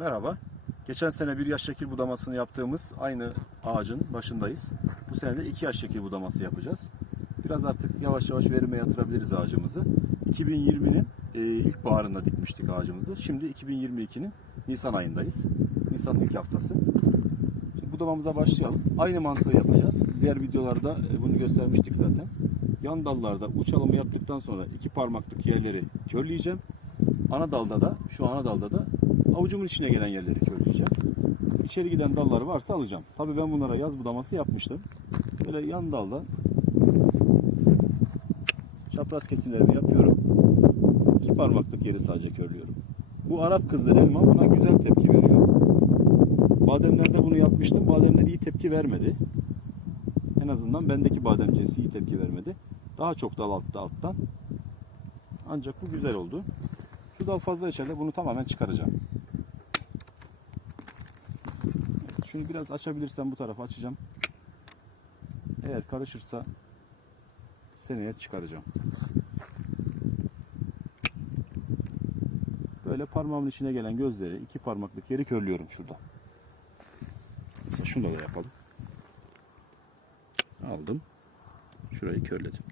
Merhaba. Geçen sene bir yaş şekil budamasını yaptığımız aynı ağacın başındayız. Bu sene de iki yaş şekil budaması yapacağız. Biraz artık yavaş yavaş verime yatırabiliriz ağacımızı. 2020'nin e, ilk baharında dikmiştik ağacımızı. Şimdi 2022'nin Nisan ayındayız. Nisan'ın ilk haftası. Şimdi budamamıza başlayalım. Aynı mantığı yapacağız. Diğer videolarda e, bunu göstermiştik zaten. Yan dallarda uç alımı yaptıktan sonra iki parmaklık yerleri körleyeceğim. Ana dalda da, şu ana dalda da avucumun içine gelen yerleri körleyeceğim. İçeri giden dalları varsa alacağım. Tabii ben bunlara yaz budaması yapmıştım. Böyle yan dalda çapraz kesimlerimi yapıyorum. İki parmaklık yeri sadece körlüyorum. Bu Arap kızı elma buna güzel tepki veriyor. Bademlerde bunu yapmıştım. Bademler iyi tepki vermedi. En azından bendeki badem cinsi iyi tepki vermedi. Daha çok dal altta alttan. Ancak bu güzel oldu. Şu dal fazla içeride bunu tamamen çıkaracağım. Evet, Şunu biraz açabilirsem bu tarafa açacağım. Eğer karışırsa seneye çıkaracağım. Böyle parmağımın içine gelen gözleri iki parmaklık yeri körlüyorum şurada. Mesela şunu da yapalım. Aldım. Şurayı körledim.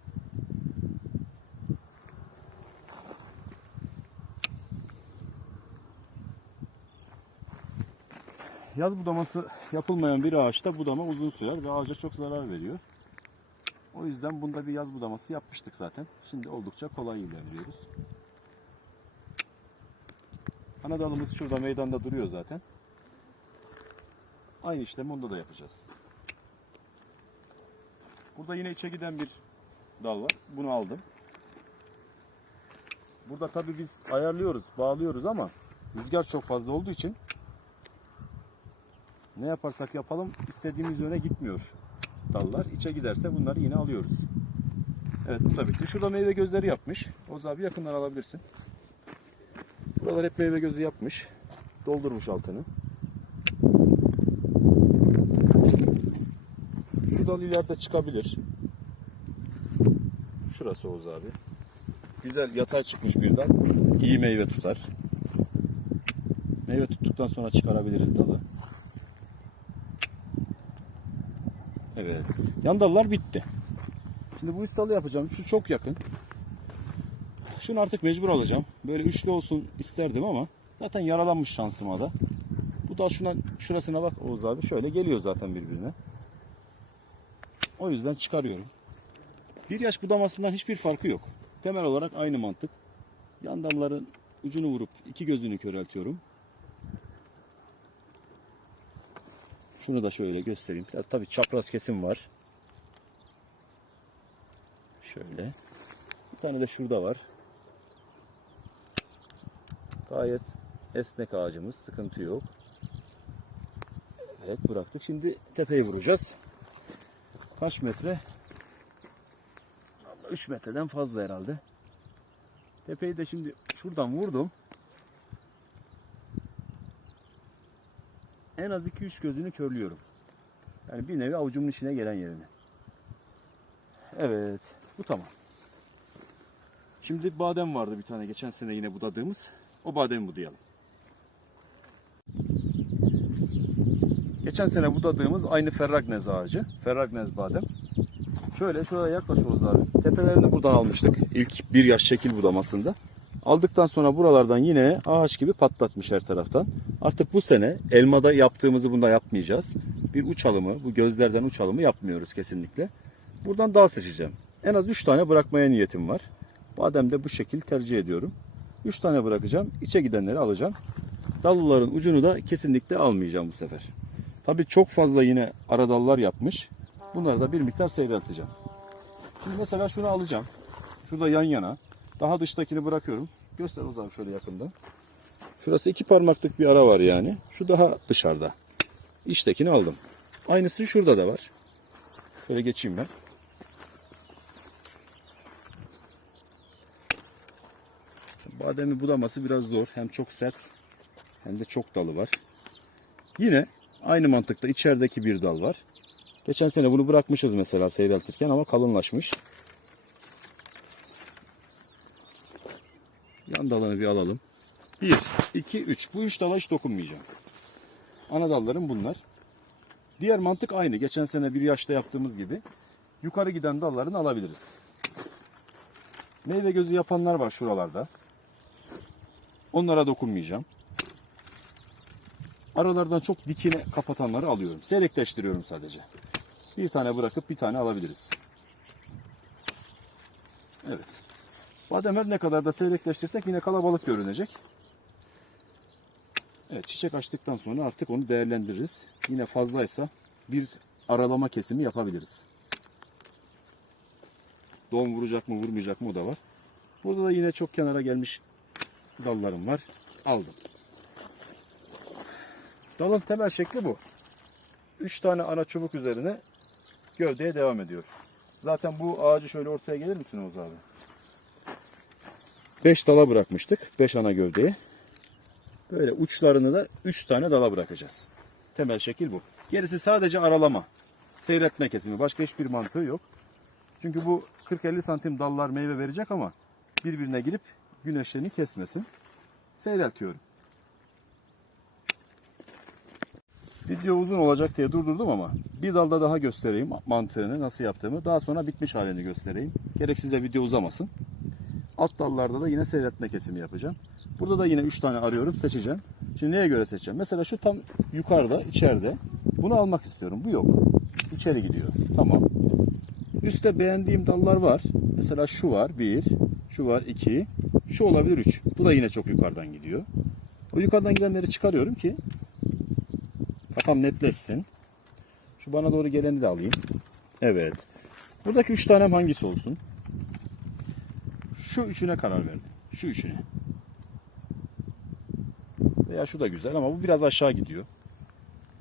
Yaz budaması yapılmayan bir ağaçta budama uzun sürer ve ağaca çok zarar veriyor. O yüzden bunda bir yaz budaması yapmıştık zaten. Şimdi oldukça kolay ilerliyoruz. Ana dalımız şurada meydanda duruyor zaten. Aynı işlemi onda da yapacağız. Burada yine içe giden bir dal var. Bunu aldım. Burada tabii biz ayarlıyoruz, bağlıyoruz ama rüzgar çok fazla olduğu için ne yaparsak yapalım istediğimiz yöne gitmiyor dallar. İçe giderse bunları yine alıyoruz. Evet bu da bitti. Şurada meyve gözleri yapmış. Oğuz abi yakından alabilirsin. Buralar hep meyve gözü yapmış. Doldurmuş altını. Şu dal ileride çıkabilir. Şurası Oğuz abi. Güzel yatay çıkmış bir dal. İyi meyve tutar. Meyve tuttuktan sonra çıkarabiliriz dalı. Evet. Yan bitti. Şimdi bu üst dalı yapacağım. Şu çok yakın. Şunu artık mecbur alacağım. Böyle üçlü olsun isterdim ama zaten yaralanmış şansıma da. Bu dal şuna, şurasına bak Oğuz abi. Şöyle geliyor zaten birbirine. O yüzden çıkarıyorum. Bir yaş budamasından hiçbir farkı yok. Temel olarak aynı mantık. Yan dalların ucunu vurup iki gözünü köreltiyorum. Şunu da şöyle göstereyim. Biraz tabii çapraz kesim var. Şöyle. Bir tane de şurada var. Gayet esnek ağacımız. Sıkıntı yok. Evet bıraktık. Şimdi tepeyi vuracağız. Kaç metre? 3 metreden fazla herhalde. Tepeyi de şimdi şuradan vurdum. En az 2-3 gözünü körlüyorum. Yani bir nevi avucumun içine gelen yerini. Evet. Bu tamam. Şimdi badem vardı bir tane geçen sene yine budadığımız. O bademi budayalım. Geçen sene budadığımız aynı ferragnez ağacı. Ferragnez badem. Şöyle şuraya yaklaşıyoruz abi. Tepelerini buradan almıştık. İlk bir yaş şekil budamasında. Aldıktan sonra buralardan yine ağaç gibi patlatmış her taraftan. Artık bu sene elmada yaptığımızı bunda yapmayacağız. Bir uç alımı, bu gözlerden uç alımı yapmıyoruz kesinlikle. Buradan dal seçeceğim. En az 3 tane bırakmaya niyetim var. Badem de bu şekil tercih ediyorum. 3 tane bırakacağım. İçe gidenleri alacağım. Dallıların ucunu da kesinlikle almayacağım bu sefer. Tabii çok fazla yine ara dallar yapmış. Bunları da bir miktar seyrelteceğim. Şimdi mesela şunu alacağım. Şurada yan yana. Daha dıştakini bırakıyorum. Göster o zaman şöyle yakından. Şurası iki parmaklık bir ara var yani. Şu daha dışarıda. İçtekini aldım. Aynısı şurada da var. Şöyle geçeyim ben. Bademi budaması biraz zor. Hem çok sert hem de çok dalı var. Yine aynı mantıkta içerideki bir dal var. Geçen sene bunu bırakmışız mesela seyreltirken ama kalınlaşmış. Yan dalını bir alalım. 1, 2, 3. Bu üç dala hiç dokunmayacağım. Ana dallarım bunlar. Diğer mantık aynı. Geçen sene bir yaşta yaptığımız gibi. Yukarı giden dallarını alabiliriz. Meyve gözü yapanlar var şuralarda. Onlara dokunmayacağım. Aralardan çok dikine kapatanları alıyorum. Seyrekleştiriyorum sadece. Bir tane bırakıp bir tane alabiliriz. Evet. Badem her ne kadar da seyrekleştirsek yine kalabalık görünecek. Evet çiçek açtıktan sonra artık onu değerlendiririz. Yine fazlaysa bir aralama kesimi yapabiliriz. Doğum vuracak mı vurmayacak mı o da var. Burada da yine çok kenara gelmiş dallarım var. Aldım. Dalın temel şekli bu. 3 tane ana çubuk üzerine gövdeye devam ediyor. Zaten bu ağacı şöyle ortaya gelir misin Oğuz abi? 5 dala bırakmıştık. 5 ana gövdeye. Böyle uçlarını da 3 tane dala bırakacağız. Temel şekil bu. Gerisi sadece aralama. Seyretme kesimi. Başka hiçbir mantığı yok. Çünkü bu 40-50 santim dallar meyve verecek ama birbirine girip güneşlerini kesmesin. Seyreltiyorum. Video uzun olacak diye durdurdum ama bir dalda daha göstereyim mantığını nasıl yaptığımı. Daha sonra bitmiş halini göstereyim. Gereksiz de video uzamasın. Alt dallarda da yine seyretme kesimi yapacağım. Burada da yine 3 tane arıyorum seçeceğim. Şimdi neye göre seçeceğim? Mesela şu tam yukarıda içeride. Bunu almak istiyorum. Bu yok. İçeri gidiyor. Tamam. Üstte beğendiğim dallar var. Mesela şu var 1, şu var 2, şu olabilir 3. Bu da yine çok yukarıdan gidiyor. O yukarıdan gidenleri çıkarıyorum ki kafam netleşsin. Şu bana doğru geleni de alayım. Evet. Buradaki 3 tanem hangisi olsun? Şu üçüne karar verdim. Şu üçüne. Veya şu da güzel ama bu biraz aşağı gidiyor.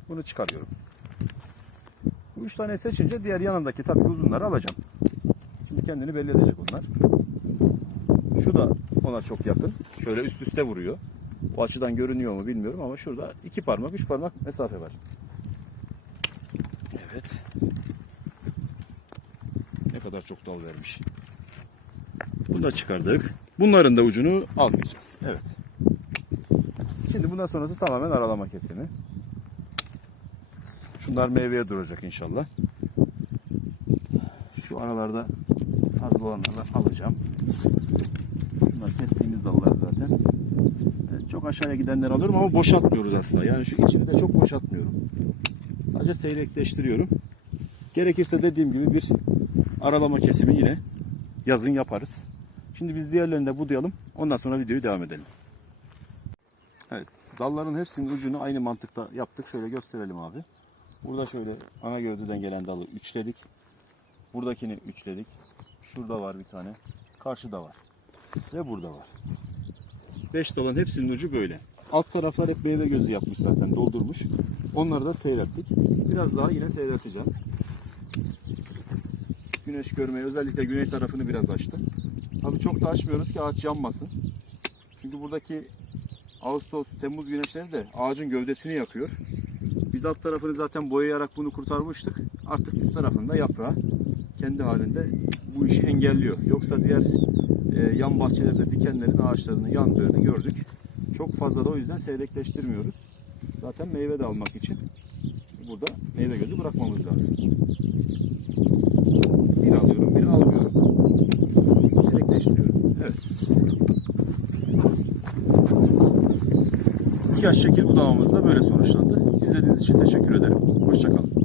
Bunu çıkarıyorum. Bu üç tane seçince diğer yanındaki tabii uzunları alacağım. Şimdi kendini belli edecek onlar. Şu da ona çok yakın. Şöyle üst üste vuruyor. O açıdan görünüyor mu bilmiyorum ama şurada iki parmak, üç parmak mesafe var. Evet. Ne kadar çok dal vermiş. Bunu da çıkardık. Bunların da ucunu almayacağız. Evet. Şimdi bundan sonrası tamamen aralama kesimi. Şunlar meyveye duracak inşallah. Şu aralarda fazla olanları alacağım. Bunlar kestiğimiz dallar zaten. Çok aşağıya gidenleri alıyorum ama boşaltmıyoruz aslında. Yani şu içini de çok boşaltmıyorum. Sadece seyrekleştiriyorum. Gerekirse dediğim gibi bir aralama kesimi yine yazın yaparız. Şimdi biz diğerlerini de budayalım. Ondan sonra videoyu devam edelim. Evet. Dalların hepsinin ucunu aynı mantıkta yaptık. Şöyle gösterelim abi. Burada şöyle ana gövdeden gelen dalı üçledik. Buradakini üçledik. Şurada var bir tane. Karşıda var. Ve burada var. Beş dalın hepsinin ucu böyle. Alt taraflar hep meyve gözü yapmış zaten doldurmuş. Onları da seyrettik. Biraz daha yine seyreteceğim. Güneş görmeyi özellikle güney tarafını biraz açtım. Tabii çok da açmıyoruz ki ağaç yanmasın. Çünkü buradaki Ağustos, Temmuz güneşleri de ağacın gövdesini yakıyor. Biz alt tarafını zaten boyayarak bunu kurtarmıştık. Artık üst tarafında yaprağı kendi halinde bu işi engelliyor. Yoksa diğer e, yan bahçelerde dikenlerin ağaçlarının yandığını gördük. Çok fazla da o yüzden seyrekleştirmiyoruz. Zaten meyve de almak için burada meyve gözü bırakmamız lazım. Bir alıyorum, bir almıyorum. Seyrekleştiriyorum. Evet. Yaş şekil budamamız da böyle sonuçlandı. İzlediğiniz için teşekkür ederim. Hoşçakalın.